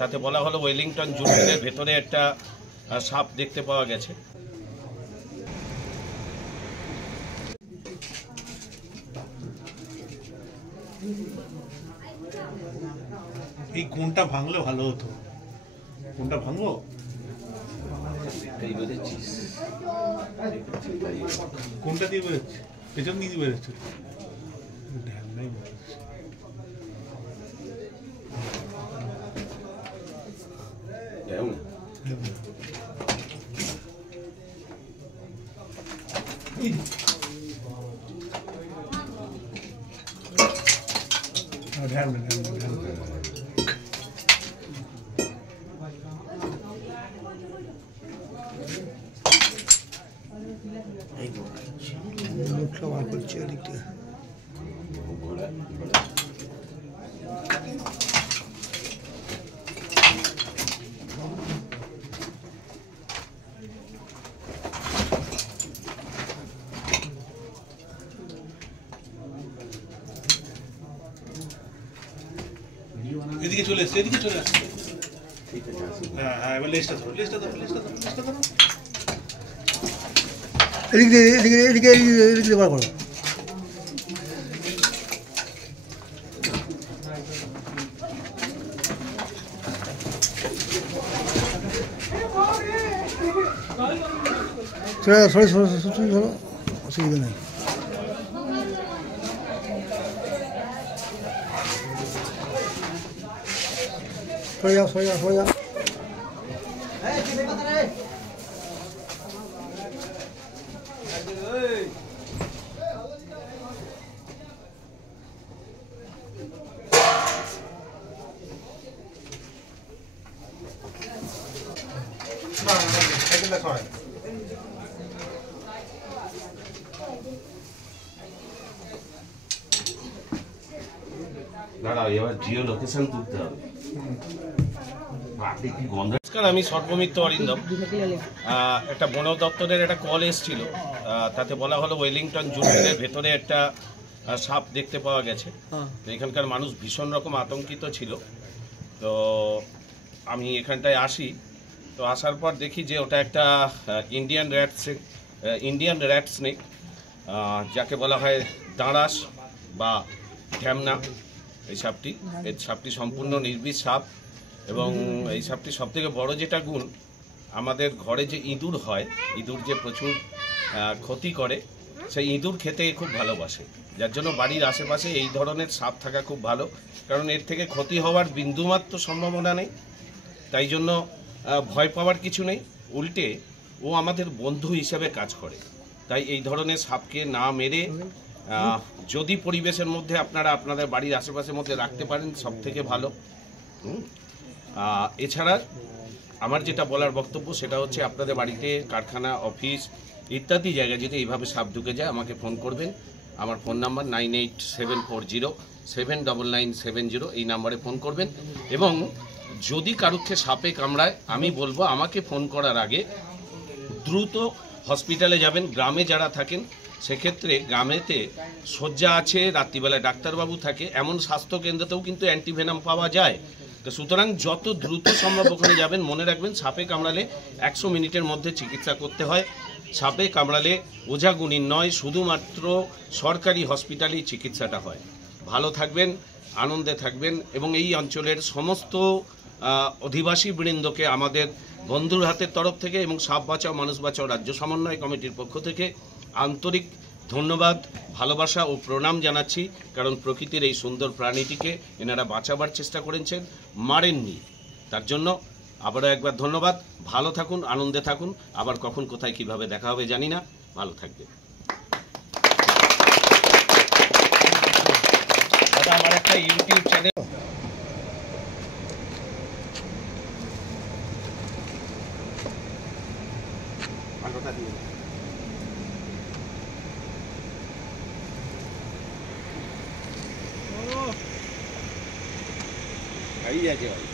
তাতে বলা হলো ওয়েলিংটন জুটের ভেতরে একটা সাপ দেখতে পাওয়া গেছে। এই কোনটা ভাঙলে ভালো হতো? কোনটা ভাঙবো? কোনটা দিয়ে বেরোচ্ছে? পেছন দিয়ে বেরোচ্ছে। ধ্যান নাই। ध्यान में এদিকে চলে আসছে, এদিকে চলে আসছে। হ্যাঁ হ্যাঁ, এবার লেজটা ধরো, লেজটা ধরো, লেজটা ধরো, লেজটা ধরো। এদিকে এদিকে এদিকে এদিকে বার করো। সরে সরে সরে ধরো, অসুবিধা নেই। সরে যাও, সরে যাও, সরে যাও। আমি সর্বমিত্র অরিন্দম। একটা বন দপ্তরের একটা কল এসেছিল, তাতে বলা হলো ওয়েলিংটন জুটের ভেতরে একটা সাপ দেখতে পাওয়া গেছে। তো এখানকার মানুষ ভীষণ রকম আতঙ্কিত ছিল। তো আমি এখানটায় আসি, তো আসার পর দেখি যে ওটা একটা ইন্ডিয়ান র্যাট স্নেক, যাকে বলা হয় দাঁড়াস বা ঢ্যামনা। এই সাপটি সম্পূর্ণ নির্বিষ সাপ, এবং এই সাপটি সবথেকে বড় যেটা গুণ, আমাদের ঘরে যে ইঁদুর হয়, ইঁদুর যে প্রচুর ক্ষতি করে, সেই ইঁদুর খেতে খুব ভালোবাসে। যার জন্য বাড়ির আশেপাশে এই ধরনের সাপ থাকা খুব ভালো, কারণ এর থেকে ক্ষতি হওয়ার বিন্দুমাত্র সম্ভাবনা নেই। তাই জন্য ভয় পাওয়ার কিছু নেই, উল্টে ও আমাদের বন্ধু হিসেবে কাজ করে। তাই এই ধরনের সাপকে না মেরে যদি পরিবেশের মধ্যে আপনারা আপনাদের বাড়ির আশেপাশের মধ্যে রাখতে পারেন, সব থেকে ভালো। এছাড়া আমার যেটা বলার বক্তব্য সেটা হচ্ছে, আপনাদের বাড়িতে, কারখানা, অফিস ইত্যাদি জায়গায় যদি এইভাবে সাপ ঢুকে যায়, আমাকে ফোন করবেন। আমার ফোন নাম্বার 9874079970, এই নাম্বারে ফোন করবেন। এবং যদি কারুকে সাপে কামড়ায়, আমি বলবো আমাকে ফোন করার আগে দ্রুত হসপিটালে যাবেন। গ্রামে যারা থাকেন, সেক্ষেত্রে গ্রামেতে শয্যা আছে, রাত্রিবেলায় ডাক্তারবাবু থাকে, এমন স্বাস্থ্যকেন্দ্রতেও কিন্তু অ্যান্টিভেনাম পাওয়া যায়। তো সুতরাং যত দ্রুত সম্ভব ওখানে যাবেন। মনে রাখবেন, সাপে কামড়ালে 100 মিনিটের মধ্যে চিকিৎসা করতে হয়। সাপে কামড়ালে ওঝাগুনির নয়, শুধুমাত্র সরকারি হসপিটালেই চিকিৎসাটা হয়। ভালো থাকবেন, আনন্দে থাকবেন, এবং এই অঞ্চলের সমস্ত অধিবাসী বৃন্দকে আমাদের বন্ধুর হাতের তরফ থেকে এবং সাপ বাঁচাও মানুষ বাঁচাও রাজ্য সমন্বয় কমিটির পক্ষ থেকে আন্তরিক ধন্যবাদ, ভালোবাসা ও প্রণাম জানাচ্ছি। কারণ প্রকৃতির এই সুন্দর প্রাণীটিকে এনারা বাঁচাবার চেষ্টা করেছেন, মারেননি। তার জন্য আবারও একবার ধন্যবাদ। ভালো থাকুন, আনন্দে থাকুন। আবার কখন কোথায় কিভাবে দেখা হবে জানি না। ভালো থাকবেন। দাদা, আমার একটা ইউটিউব চ্যানেল। ভাই আছে ভাই।